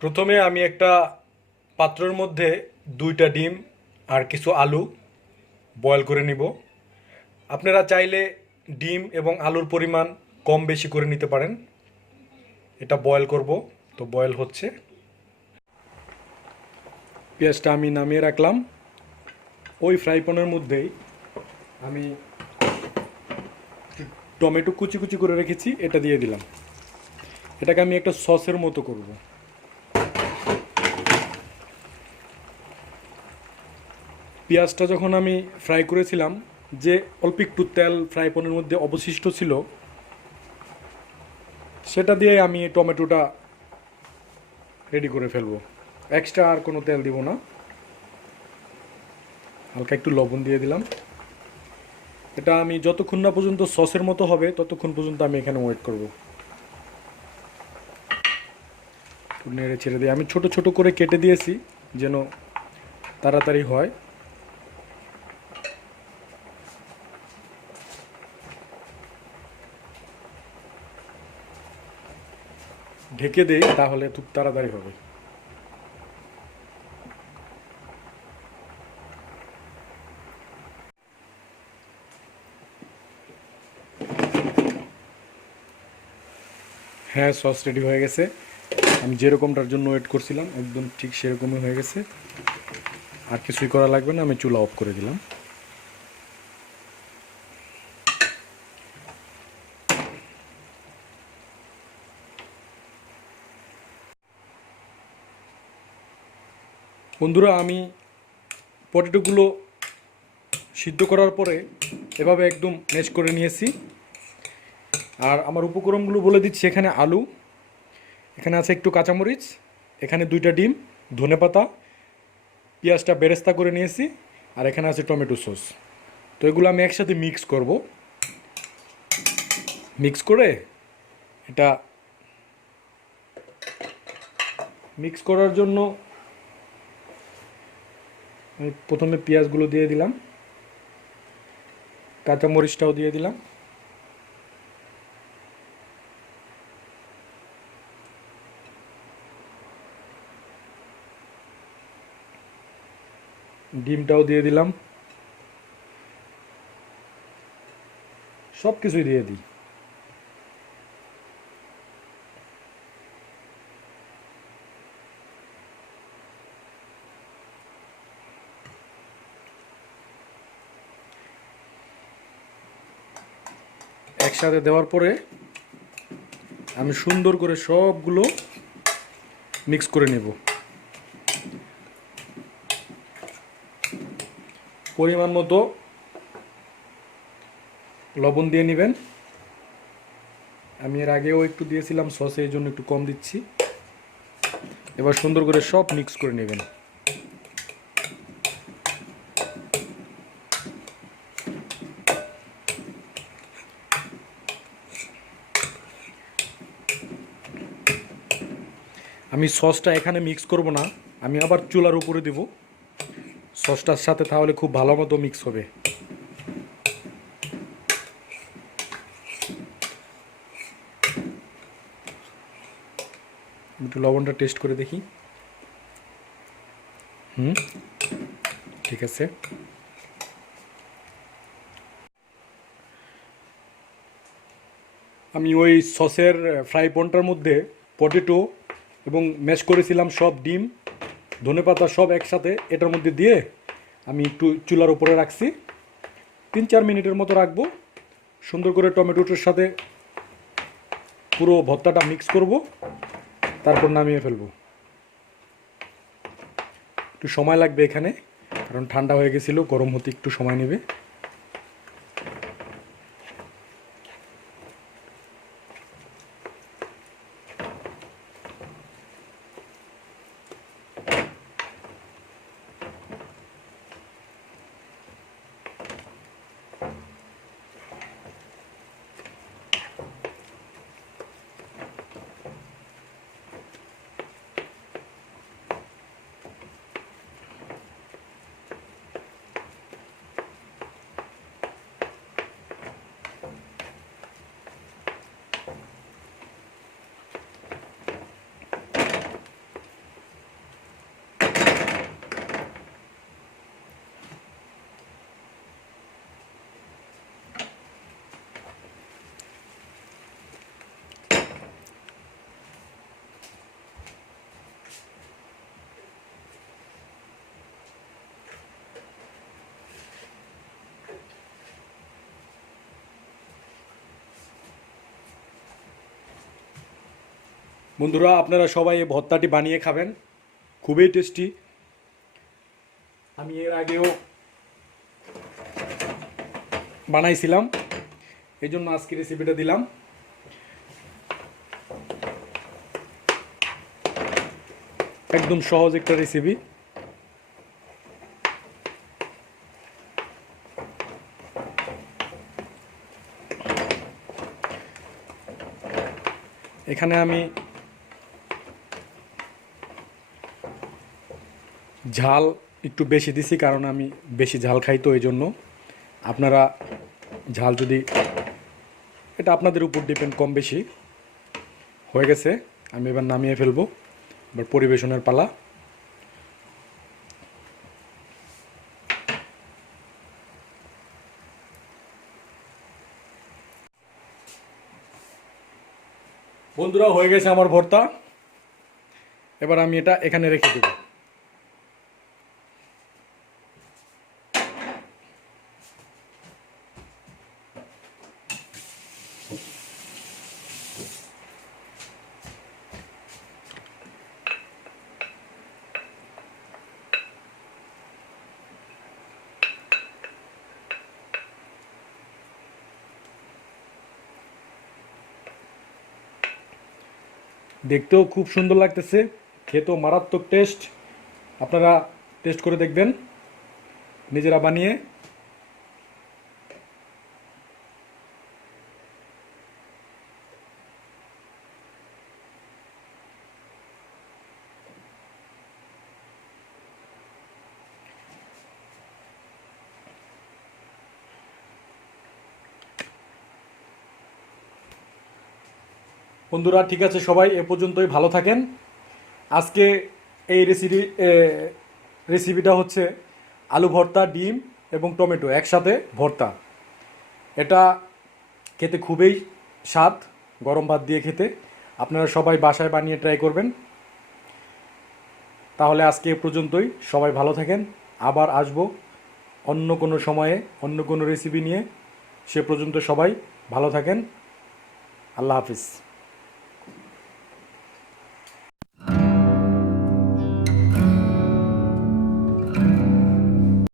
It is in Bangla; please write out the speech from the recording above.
প্রথমে আমি একটা পাত্রের মধ্যে 2টা ডিম আর কিছু আলু বয়েল করে নিব। আপনারা চাইলে ডিম এবং আলুর পরিমাণ কম বেশি করে নিতে পারেন। এটা বয়েল করব, তো বয়েল হচ্ছে। পেঁয়াজটা আমি নামিয়ে রাখলাম। ওই ফ্রাই প্যানের মধ্যেই আমি টমেটো কুচি কুচি করে রেখেছি, এটা দিয়ে দিলাম। এটাকে আমি একটা সসের মতো করব। পেঁয়াজটা যখন আমি ফ্রাই করেছিলাম, যে অল্প একটু তেল ফ্রাই প্যানের মধ্যে অবশিষ্ট ছিল, সেটা দিয়ে আমি টমেটোটা রেডি করে ফেলবো। এক্সট্রা আর কোনো তেল দিব না, হালকা একটু লবণ দিয়ে দিলাম। এটা আমি যতক্ষণ না পর্যন্ত সসের মতো হবে ততক্ষণ পর্যন্ত আমি এখানে ওয়েট করব। নেড়ে ছেড়ে দিয়ে আমি ছোট ছোট করে কেটে দিয়েছি যেন তাড়াতাড়ি হয়। ঢেকে দেই, তাহলে খুব তাড়াতাড়ি হবে। হ্যাঁ, সস রেডি হয়ে গেছে। আমি যেরকমটার জন্য ওয়েট করছিলাম একদম ঠিক সেরকমই হয়ে গেছে। আর কিছুই করা লাগবে না, আমি চুলা অফ করে দিলাম। বন্ধুরা, আমি পটেটোগুলো সিদ্ধ করার পরে এভাবে একদম ম্যাশ করে নিয়েছি। আর আমার উপকরণগুলো বলে দিচ্ছি। এখানে আলু, এখানে আছে একটু কাঁচামরিচ, এখানে 2টা ডিম, ধনেপাতা, পেঁয়াজটা বেরেস্তা করে নিয়েছি, আর এখানে আছে টমেটো সস। তো এগুলো আমি একসাথে মিক্স করব। মিক্স করে এটা মিক্স করার জন্য আমি প্রথমে পেঁয়াজগুলো দিয়ে দিলাম, কাঁচামরিচটাও দিয়ে দিলাম, ডিমটাও দিয়ে দিলাম, সব কিছুই দিয়ে দিই। একসাথে দেওয়ার পরে আমি সুন্দর করে সবগুলো মিক্স করে নেব। পরিমাণ মতো লবণ দিয়ে নেবেন। আমি এর আগেও একটু দিয়েছিলাম সসে, এই জন্য একটু কম দিচ্ছি। এবার সুন্দর করে সব মিক্স করে নেবেন। আমি সসটা এখানে মিক্স করব না, আমি আবার চুলার উপরে দেব সসটার সাথে, তাহলে খুব ভালো মতো মিক্স হবে। একটু লবণটা টেস্ট করে দেখি। ঠিক আছে। আমি ওই সসের ফ্রাই প্যানটার মধ্যে পটেটো এবং ম্যাশ করেছিলাম সব ডিম, ধনেপাতা সব একসাথে এটার মধ্যে দিয়ে আমি একটু চুলার উপরে রাখছি। 3-4 মিনিটের মতো রাখবো। সুন্দর করে টমেটোটার সাথে পুরো ভর্তাটা মিক্স করব, তারপর নামিয়ে ফেলবো। একটু সময় লাগবে এখানে, কারণ ঠান্ডা হয়ে গেছিলো, গরম হতে একটু সময় নেবে। বন্ধুরা, আপনারা সবাই এই ভর্তাটি বানিয়ে খাবেন, খুবই টেস্টি। আমি এর আগেও বানাইছিলাম, এই জন্য আজকে রেসিপিটা দিলাম। একদম সহজ একটা রেসিপি। এখানে আমি ঝাল একটু বেশি দিছি, কারণ আমি বেশি ঝাল খাই, তো এই জন্য। আপনারা ঝাল যদি, এটা আপনাদের উপর ডিপেন্ড, কম বেশি। হয়ে গেছে, আমি এবার নামিয়ে ফেলবো। এবার পরিবেশনের পালা। বন্ধুরা, হয়ে গেছে আমার ভর্তা। এবার আমি এটা এখানে রেখে দেব। দেখতেও খুব সুন্দর লাগতেছে, খেতেও মারাত্মক টেস্ট। আপনারা টেস্ট করে দেখবেন নিজেরা বানিয়ে। বন্ধুরা, ঠিক আছে, সবাই এ পর্যন্তই, ভালো থাকেন। আজকে এই রেসিপিটা হচ্ছে আলু ভর্তা, ডিম এবং টমেটো একসাথে ভর্তা। এটা খেতে খুবই স্বাদ, গরম ভাত দিয়ে খেতে। আপনারা সবাই বাসায় বানিয়ে ট্রাই করবেন। তাহলে আজকে এ পর্যন্তই, সবাই ভালো থাকেন। আবার আসবো অন্য কোনো সময়ে অন্য কোনো রেসিপি নিয়ে। সে পর্যন্ত সবাই ভালো থাকেন। আল্লাহ হাফিজ।